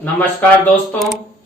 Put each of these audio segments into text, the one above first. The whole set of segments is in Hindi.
नमस्कार दोस्तों,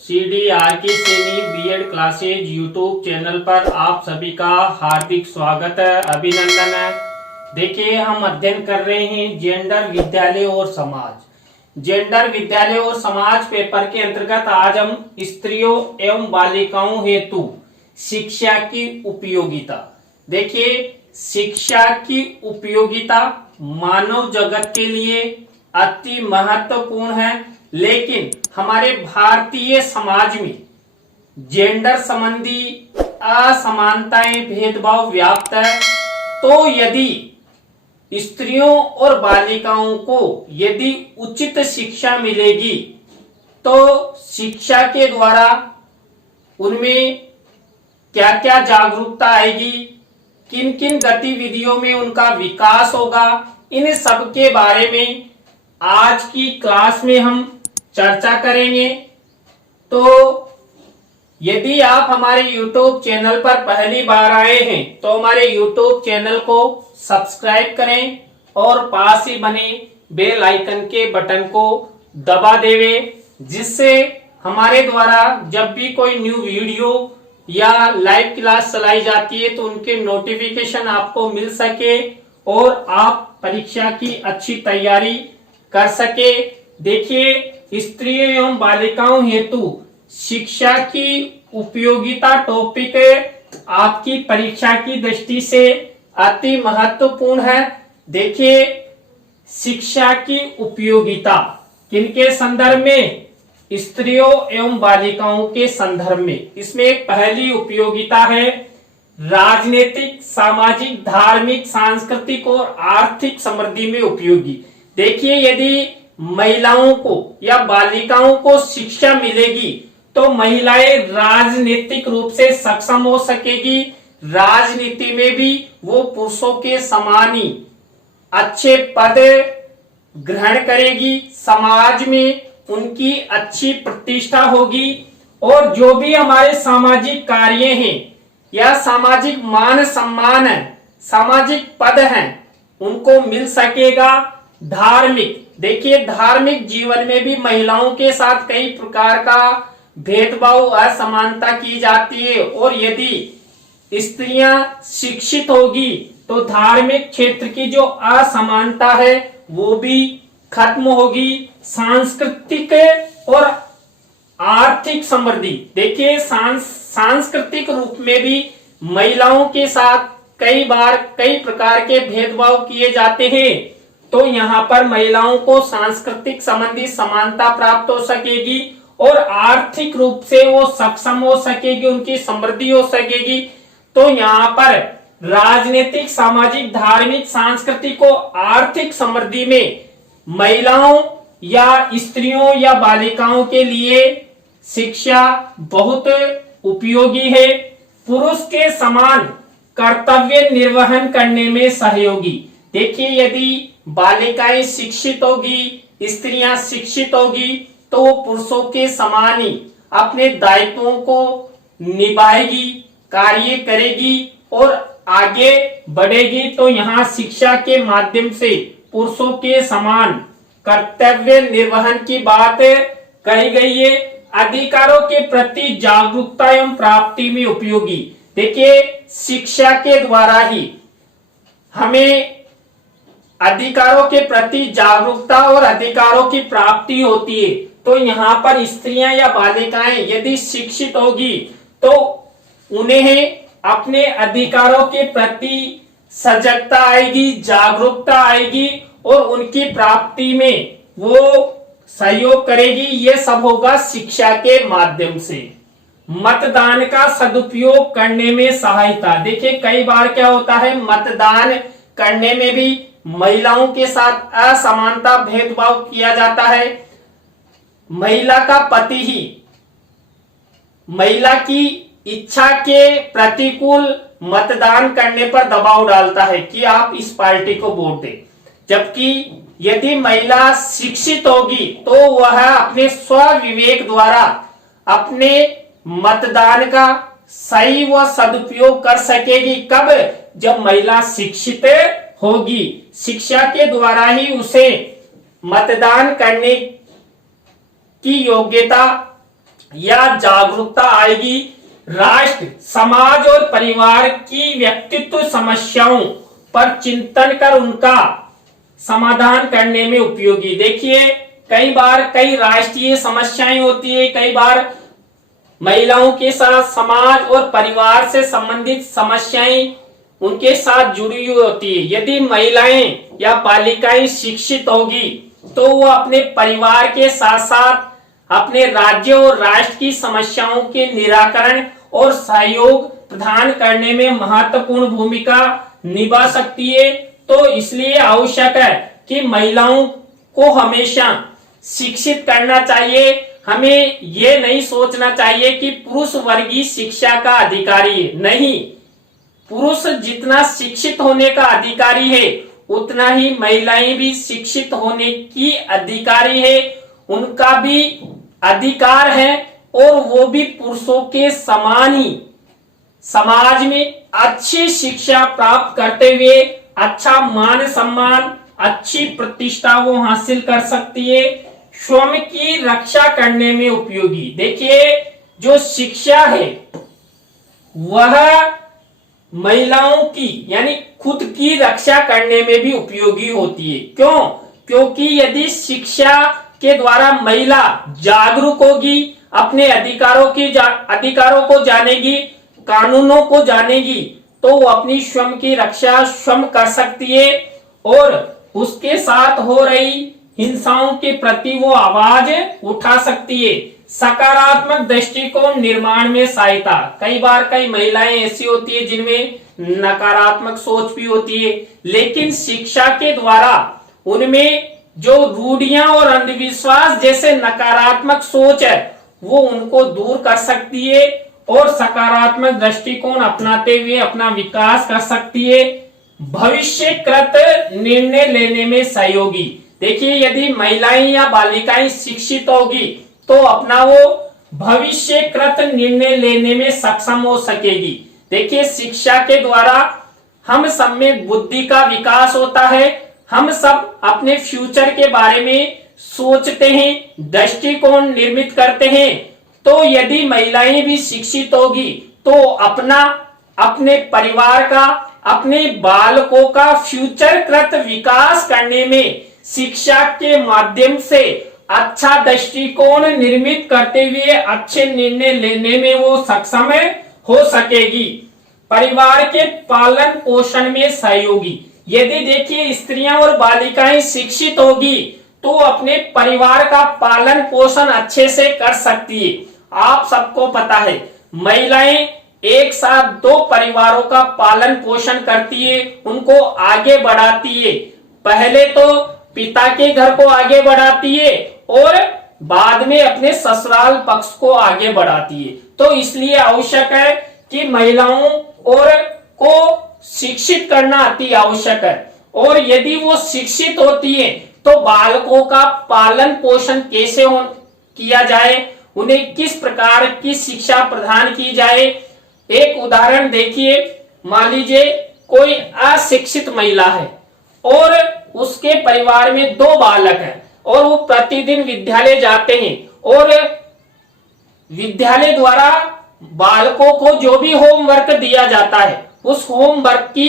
CDRK semi BEd classes YouTube channel पर आप सभी का हार्दिक स्वागत है, अभिनंदन है। देखिए, हम अध्ययन कर रहे हैं जेंडर विद्यालय और समाज। जेंडर विद्यालय और समाज पेपर के अंतर्गत आज हम स्त्रियों एवं बालिकाओं हेतु शिक्षा की उपयोगिता। देखिए, शिक्षा की उपयोगिता मानव जगत के लिए अति महत्वपूर्ण है, लेकिन हमारे भारतीय समाज में जेंडर संबंधी असमानताएं, भेदभाव व्याप्त है। तो यदि स्त्रियों और बालिकाओं को यदि उचित शिक्षा मिलेगी तो शिक्षा के द्वारा उनमें क्या क्या जागरूकता आएगी, किन किन गतिविधियों में उनका विकास होगा, इन सब के बारे में आज की क्लास में हम चर्चा करेंगे। तो यदि आप हमारे YouTube चैनल पर पहली बार आए हैं तो हमारे YouTube चैनल को सब्सक्राइब करें और पास ही बने बेल आइकन के बटन को दबा देवे, जिससे हमारे द्वारा जब भी कोई न्यू वीडियो या लाइव क्लास चलाई जाती है तो उनके नोटिफिकेशन आपको मिल सके और आप परीक्षा की अच्छी तैयारी कर सके। देखिए, स्त्रियों एवं बालिकाओं हेतु शिक्षा की उपयोगिता टॉपिक आपकी परीक्षा की दृष्टि से अति महत्वपूर्ण है। देखिए, शिक्षा की उपयोगिता किनके संदर्भ में? स्त्रियों एवं बालिकाओं के संदर्भ में। इसमें एक पहली उपयोगिता है राजनीतिक, सामाजिक, धार्मिक, सांस्कृतिक और आर्थिक समृद्धि में उपयोगी। देखिए, यदि महिलाओं को या बालिकाओं को शिक्षा मिलेगी तो महिलाएं राजनीतिक रूप से सक्षम हो सकेगी, राजनीति में भी वो पुरुषों के समान ही अच्छे पद ग्रहण करेगी, समाज में उनकी अच्छी प्रतिष्ठा होगी और जो भी हमारे सामाजिक कार्य हैं या सामाजिक मान सम्मान है, सामाजिक पद हैं, उनको मिल सकेगा। धार्मिक, देखिए, धार्मिक जीवन में भी महिलाओं के साथ कई प्रकार का भेदभाव, असमानता की जाती है और यदि स्त्रियां शिक्षित होगी तो धार्मिक क्षेत्र की जो असमानता है वो भी खत्म होगी। सांस्कृतिक और आर्थिक समृद्धि, देखिए, सांस्कृतिक रूप में भी महिलाओं के साथ कई बार कई प्रकार के भेदभाव किए जाते हैं, तो यहाँ पर महिलाओं को सांस्कृतिक संबंधी समानता प्राप्त हो सकेगी और आर्थिक रूप से वो सक्षम हो सकेगी, उनकी समृद्धि हो सकेगी। तो यहाँ पर राजनीतिक, सामाजिक, धार्मिक, सांस्कृतिक और आर्थिक समृद्धि में महिलाओं या स्त्रियों या बालिकाओं के लिए शिक्षा बहुत उपयोगी है। पुरुष के समान कर्तव्य निर्वहन करने में सहयोगी। देखिए, यदि बालिकाएं शिक्षित होगी, स्त्रियां शिक्षित होगी तो वो पुरुषों के समान ही अपने दायित्वों को निभाएगी, कार्य करेगी और आगे बढ़ेगी। तो यहाँ शिक्षा के माध्यम से पुरुषों के समान कर्तव्य निर्वहन की बात कही गई है। अधिकारों के प्रति जागरूकता एवं प्राप्ति में उपयोगी। देखिए, शिक्षा के द्वारा ही हमें अधिकारों के प्रति जागरूकता और अधिकारों की प्राप्ति होती है। तो यहाँ पर स्त्रियां या बालिकाएं यदि शिक्षित होगी तो उन्हें अपने अधिकारों के प्रति सजगता आएगी, जागरूकता आएगी और उनकी प्राप्ति में वो सहयोग करेगी। ये सब होगा शिक्षा के माध्यम से। मतदान का सदुपयोग करने में सहायता। देखिए, कई बार क्या होता है, मतदान करने में भी महिलाओं के साथ असमानता, भेदभाव किया जाता है। महिला का पति ही महिला की इच्छा के प्रतिकूल मतदान करने पर दबाव डालता है कि आप इस पार्टी को वोट दें, जबकि यदि महिला शिक्षित होगी तो वह अपने स्व विवेक द्वारा अपने मतदान का सही व सदुपयोग कर सकेगी। कब? जब महिला शिक्षित होगी। शिक्षा के द्वारा ही उसे मतदान करने की योग्यता या जागरूकता आएगी, राष्ट्र, समाज और परिवार की व्यक्तित्व समस्याओं पर चिंतन कर उनका समाधान करने में उपयोगी। देखिए, कई बार कई राष्ट्रीय समस्याएं होती है, कई बार महिलाओं के साथ समाज और परिवार से संबंधित समस्याएं उनके साथ जुड़ी हुई होती है। यदि महिलाएं या बालिकाएं शिक्षित होगी तो वो अपने परिवार के साथ साथ अपने राज्य और राष्ट्र की समस्याओं के निराकरण और सहयोग प्रदान करने में महत्वपूर्ण भूमिका निभा सकती है। तो इसलिए आवश्यक है कि महिलाओं को हमेशा शिक्षित करना चाहिए। हमें ये नहीं सोचना चाहिए कि पुरुष वर्गीय शिक्षा का अधिकारी है, नहीं, पुरुष जितना शिक्षित होने का अधिकारी है उतना ही महिलाएं भी शिक्षित होने की अधिकारी है। उनका भी अधिकार है और वो भी पुरुषों के समान ही समाज में अच्छी शिक्षा प्राप्त करते हुए अच्छा मान सम्मान, अच्छी प्रतिष्ठा वो हासिल कर सकती है, स्वयं की रक्षा करने में उपयोगी। देखिए, जो शिक्षा है वह महिलाओं की यानी खुद की रक्षा करने में भी उपयोगी होती है। क्यों? क्योंकि यदि शिक्षा के द्वारा महिला जागरूक होगी, अपने अधिकारों को जानेगी, कानूनों को जानेगी, तो वो अपनी स्वयं की रक्षा स्वयं कर सकती है और उसके साथ हो रही हिंसाओं के प्रति वो आवाज उठा सकती है। सकारात्मक दृष्टिकोण निर्माण में सहायता। कई बार कई महिलाएं ऐसी होती है जिनमें नकारात्मक सोच भी होती है, लेकिन शिक्षा के द्वारा उनमें जो रूढ़ियां और अंधविश्वास जैसे नकारात्मक सोच है वो उनको दूर कर सकती है और सकारात्मक दृष्टिकोण अपनाते हुए अपना विकास कर सकती है। भविष्यकृत निर्णय लेने में सहयोगी। देखिए, यदि महिलाएं या बालिकाएं शिक्षित होगी तो अपना वो भविष्यकृत निर्णय लेने में सक्षम हो सकेगी। देखिए, शिक्षा के द्वारा हम सब में बुद्धि का विकास होता है, हम सब अपने फ्यूचर के बारे में सोचते हैं, दृष्टिकोण निर्मित करते हैं। तो यदि महिलाएं भी शिक्षित होगी तो अपने परिवार का, अपने बालकों का फ्यूचरकृत विकास करने में शिक्षा के माध्यम से अच्छा दृष्टिकोण निर्मित करते हुए अच्छे निर्णय लेने में वो सक्षम हो सकेगी। परिवार के पालन पोषण में सहयोगी। यदि देखिए स्त्रियां और बालिकाएं शिक्षित होगी तो अपने परिवार का पालन पोषण अच्छे से कर सकती है। आप सबको पता है महिलाएं एक साथ दो परिवारों का पालन पोषण करती है, उनको आगे बढ़ाती है। पहले तो पिता के घर को आगे बढ़ाती है और बाद में अपने ससुराल पक्ष को आगे बढ़ाती है। तो इसलिए आवश्यक है कि महिलाओं और को शिक्षित करना अति आवश्यक है। और यदि वो शिक्षित होती है तो बालकों का पालन पोषण कैसे किया जाए, उन्हें किस प्रकार की शिक्षा प्रदान की जाए। एक उदाहरण देखिए, मान लीजिए कोई अशिक्षित महिला है और उसके परिवार में दो बालक हैं और वो प्रतिदिन विद्यालय जाते हैं और विद्यालय द्वारा बालकों को जो भी होमवर्क दिया जाता है उस होमवर्क की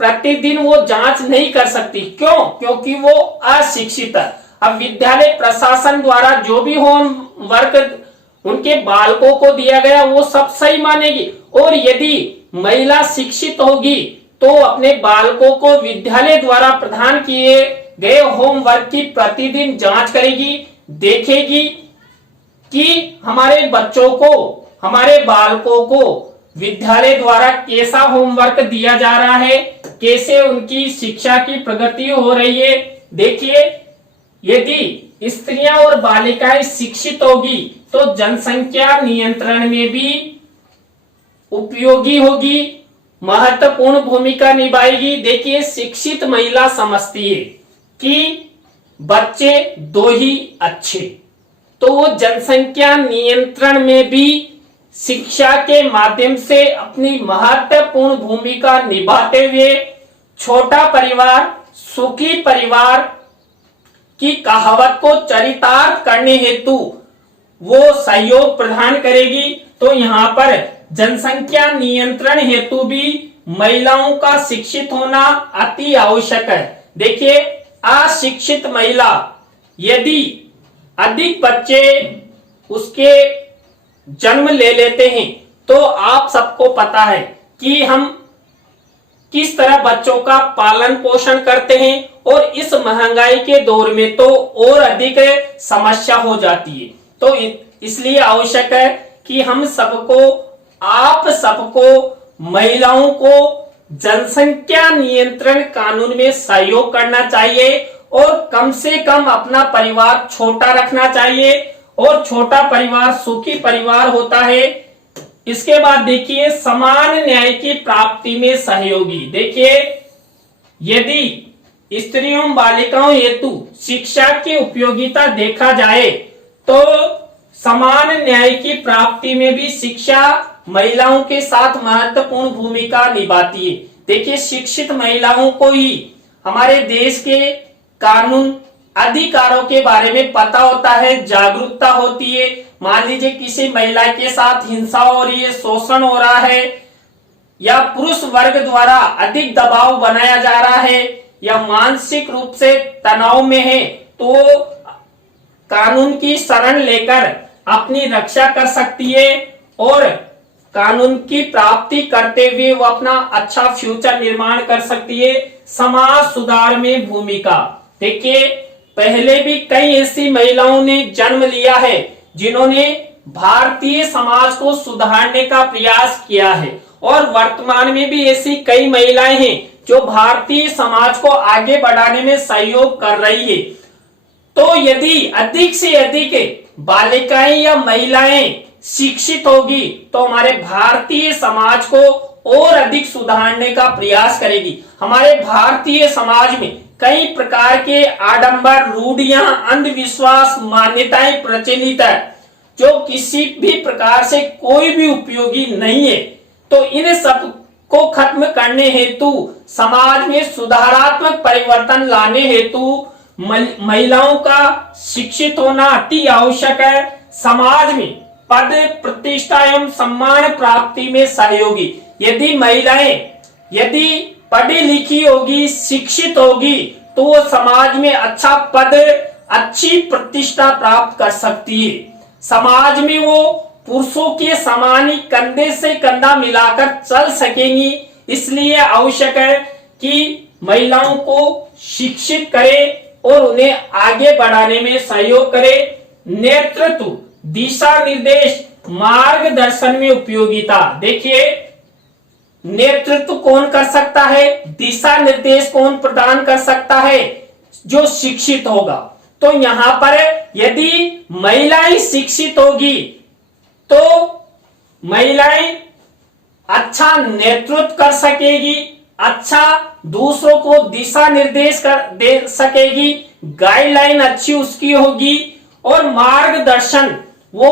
प्रतिदिन वो जांच नहीं कर सकती। क्यों? क्योंकि वो अशिक्षित है। अब विद्यालय प्रशासन द्वारा जो भी होमवर्क उनके बालकों को दिया गया वो सब सही मानेगी और यदि महिला शिक्षित होगी तो अपने बालकों को विद्यालय द्वारा प्रदान किए गए होमवर्क की प्रतिदिन जांच करेगी, देखेगी कि हमारे बच्चों को, हमारे बालकों को विद्यालय द्वारा कैसा होमवर्क दिया जा रहा है, कैसे उनकी शिक्षा की प्रगति हो रही है। देखिए, यदि स्त्रियां और बालिकाएं शिक्षित होगी तो जनसंख्या नियंत्रण में भी उपयोगी होगी, महत्वपूर्ण भूमिका निभाएगी। देखिए, शिक्षित महिला समझती है कि बच्चे दो ही अच्छे, तो वो जनसंख्या नियंत्रण में भी शिक्षा के माध्यम से अपनी महत्वपूर्ण भूमिका निभाते हुए छोटा परिवार सुखी परिवार की कहावत को चरितार्थ करने हेतु वो सहयोग प्रदान करेगी। तो यहाँ पर जनसंख्या नियंत्रण हेतु भी महिलाओं का शिक्षित होना अति आवश्यक है। देखिए, अशिक्षित महिला यदि अधिक बच्चे उसके जन्म ले लेते हैं तो आप सबको पता है कि हम किस तरह बच्चों का पालन पोषण करते हैं, और इस महंगाई के दौर में तो और अधिक समस्या हो जाती है। तो इसलिए आवश्यक है कि हम सबको, आप सबको, महिलाओं को जनसंख्या नियंत्रण कानून में सहयोग करना चाहिए और कम से कम अपना परिवार छोटा रखना चाहिए, और छोटा परिवार सुखी परिवार होता है। इसके बाद देखिए, समान न्याय की प्राप्ति में सहयोगी। देखिए, यदि स्त्रियों बालिकाओं हेतु शिक्षा की उपयोगिता देखा जाए तो समान न्याय की प्राप्ति में भी शिक्षा महिलाओं के साथ महत्वपूर्ण भूमिका निभाती है। देखिए, शिक्षित महिलाओं को ही हमारे देश के कानून अधिकारों के बारे में पता होता है, जागरूकता होती है। मान लीजिए किसी महिला के साथ हिंसा हो रही है, शोषण हो रहा है, या पुरुष वर्ग द्वारा अधिक दबाव बनाया जा रहा है, या मानसिक रूप से तनाव में है, तो कानून की शरण लेकर अपनी रक्षा कर सकती है और कानून की प्राप्ति करते हुए वो अपना अच्छा फ्यूचर निर्माण कर सकती है। समाज सुधार में भूमिका। देखिए, पहले भी कई ऐसी महिलाओं ने जन्म लिया है जिन्होंने भारतीय समाज को सुधारने का प्रयास किया है, और वर्तमान में भी ऐसी कई महिलाएं हैं जो भारतीय समाज को आगे बढ़ाने में सहयोग कर रही है। तो यदि अधिक से अधिक बालिकाएं या महिलाएं शिक्षित होगी तो हमारे भारतीय समाज को और अधिक सुधारने का प्रयास करेगी। हमारे भारतीय समाज में कई प्रकार के आडंबर, रूढ़ियां, अंधविश्वास, मान्यताएं प्रचलित है जो किसी भी प्रकार से कोई भी उपयोगी नहीं है। तो इन सब को खत्म करने हेतु, समाज में सुधारात्मक परिवर्तन लाने हेतु महिलाओं का शिक्षित होना अति आवश्यक है। समाज में पद, प्रतिष्ठा एवं सम्मान प्राप्ति में सहयोगी। यदि महिलाएं पढ़ी लिखी होगी, शिक्षित होगी, तो वो समाज में अच्छा पद, अच्छी प्रतिष्ठा प्राप्त कर सकती है। समाज में वो पुरुषों के समान ही कंधे से कंधा मिलाकर चल सकेंगी। इसलिए आवश्यक है कि महिलाओं को शिक्षित करें और उन्हें आगे बढ़ाने में सहयोग करें। नेतृत्व, दिशा निर्देश, मार्गदर्शन में उपयोगिता। देखिए, नेतृत्व कौन कर सकता है, दिशा निर्देश कौन प्रदान कर सकता है, जो शिक्षित होगा। तो यहां पर यदि महिलाएं शिक्षित होगी तो महिलाएं अच्छा नेतृत्व कर सकेगी, अच्छा दूसरों को दिशा निर्देश दे सकेगी, गाइडलाइन अच्छी उसकी होगी, और मार्गदर्शन वो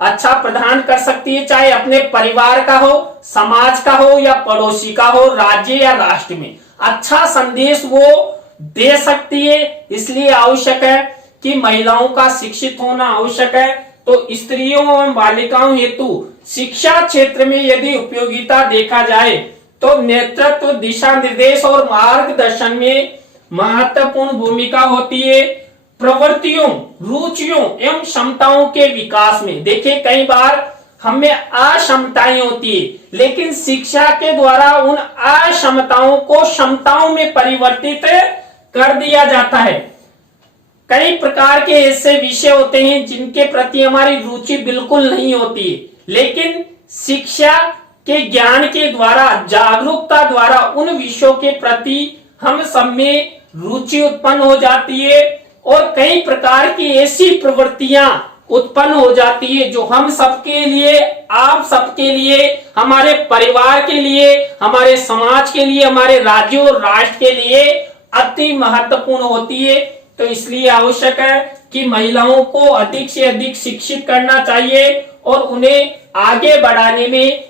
अच्छा प्रदान कर सकती है, चाहे अपने परिवार का हो, समाज का हो, या पड़ोसी का हो, राज्य या राष्ट्र में अच्छा संदेश वो दे सकती है। इसलिए आवश्यक है कि महिलाओं का शिक्षित होना आवश्यक है। तो स्त्रियों एवं बालिकाओं हेतु शिक्षा क्षेत्र में यदि उपयोगिता देखा जाए तो नेतृत्व, दिशा निर्देश और मार्गदर्शन में महत्वपूर्ण भूमिका होती है। प्रवृत्तियों, रुचियों एवं क्षमताओं के विकास में। देखिए, कई बार हमें अक्षमताएं होती है, लेकिन शिक्षा के द्वारा उन अक्षमताओं को क्षमताओं में परिवर्तित कर दिया जाता है। कई प्रकार के ऐसे विषय होते हैं जिनके प्रति हमारी रुचि बिल्कुल नहीं होती है, लेकिन शिक्षा के ज्ञान के द्वारा, जागरूकता द्वारा उन विषयों के प्रति हम सब में रुचि उत्पन्न हो जाती है, और कई प्रकार की ऐसी प्रवृत्तियां उत्पन्न हो जाती है जो हम सबके लिए, आप सबके लिए, हमारे परिवार के लिए, हमारे समाज के लिए, हमारे राज्य और राष्ट्र के लिए अति महत्वपूर्ण होती है। तो इसलिए आवश्यक है कि महिलाओं को अधिक से अधिक शिक्षित करना चाहिए और उन्हें आगे बढ़ाने में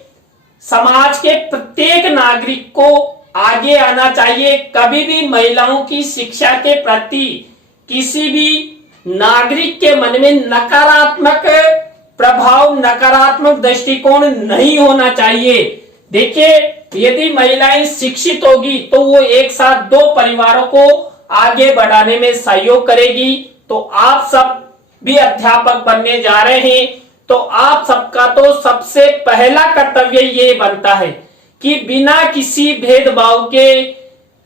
समाज के प्रत्येक नागरिक को आगे आना चाहिए। कभी भी महिलाओं की शिक्षा के प्रति किसी भी नागरिक के मन में नकारात्मक प्रभाव, नकारात्मक दृष्टिकोण नहीं होना चाहिए। देखिए, यदि महिलाएं शिक्षित होगी तो वो एक साथ दो परिवारों को आगे बढ़ाने में सहयोग करेगी। तो आप सब भी अध्यापक बनने जा रहे हैं, तो आप सबका तो सबसे पहला कर्तव्य ये बनता है कि बिना किसी भेदभाव के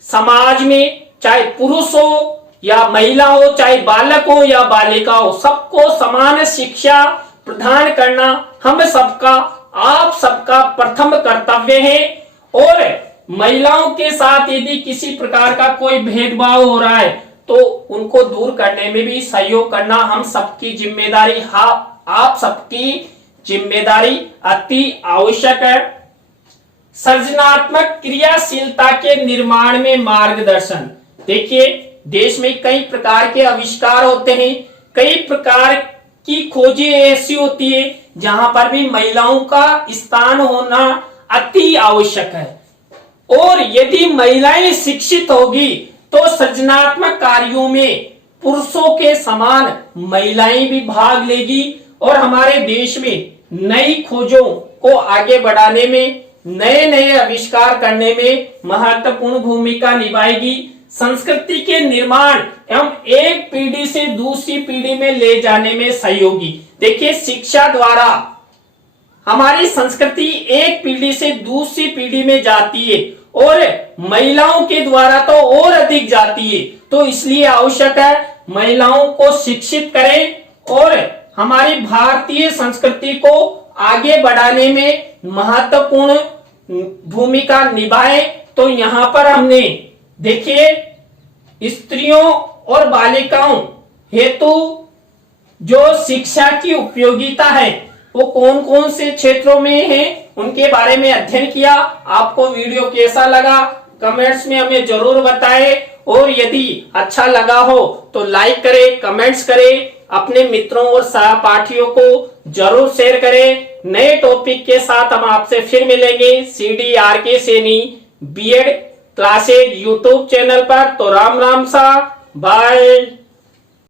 समाज में, चाहे पुरुष हो या महिला हो, चाहे बालक हो या बालिका हो, सबको समान शिक्षा प्रदान करना हम सबका, आप सबका प्रथम कर्तव्य है। और महिलाओं के साथ यदि किसी प्रकार का कोई भेदभाव हो रहा है तो उनको दूर करने में भी सहयोग करना हम सबकी जिम्मेदारी, आप सबकी जिम्मेदारी अति आवश्यक है। सृजनात्मक क्रियाशीलता के निर्माण में मार्गदर्शन। देखिए, देश में कई प्रकार के आविष्कार होते हैं, कई प्रकार की खोजें ऐसी होती है जहां पर भी महिलाओं का स्थान होना अति आवश्यक है। और यदि महिलाएं शिक्षित होगी तो सृजनात्मक कार्यों में पुरुषों के समान महिलाएं भी भाग लेगी और हमारे देश में नई खोजों को आगे बढ़ाने में, नए नए आविष्कार करने में महत्वपूर्ण भूमिका निभाएगी। संस्कृति के निर्माण एवं एक पीढ़ी से दूसरी पीढ़ी में ले जाने में सहयोगी। देखिए, शिक्षा द्वारा हमारी संस्कृति एक पीढ़ी से दूसरी पीढ़ी में जाती है और महिलाओं के द्वारा तो और अधिक जाती है। तो इसलिए आवश्यक है महिलाओं को शिक्षित करें और हमारी भारतीय संस्कृति को आगे बढ़ाने में महत्वपूर्ण भूमिका निभाए। तो यहाँ पर हमने देखिए, स्त्रियों और बालिकाओं हेतु जो शिक्षा की उपयोगिता है वो कौन कौन से क्षेत्रों में है उनके बारे में अध्ययन किया। आपको वीडियो कैसा लगा कमेंट्स में हमें जरूर बताएं, और यदि अच्छा लगा हो तो लाइक करें, कमेंट्स करें, अपने मित्रों और सहपाठियों को जरूर शेयर करें। नए टॉपिक के साथ हम आपसे फिर मिलेंगे CDRK Saini B.Ed classes YouTube channel पर। तो राम राम सा, बाय।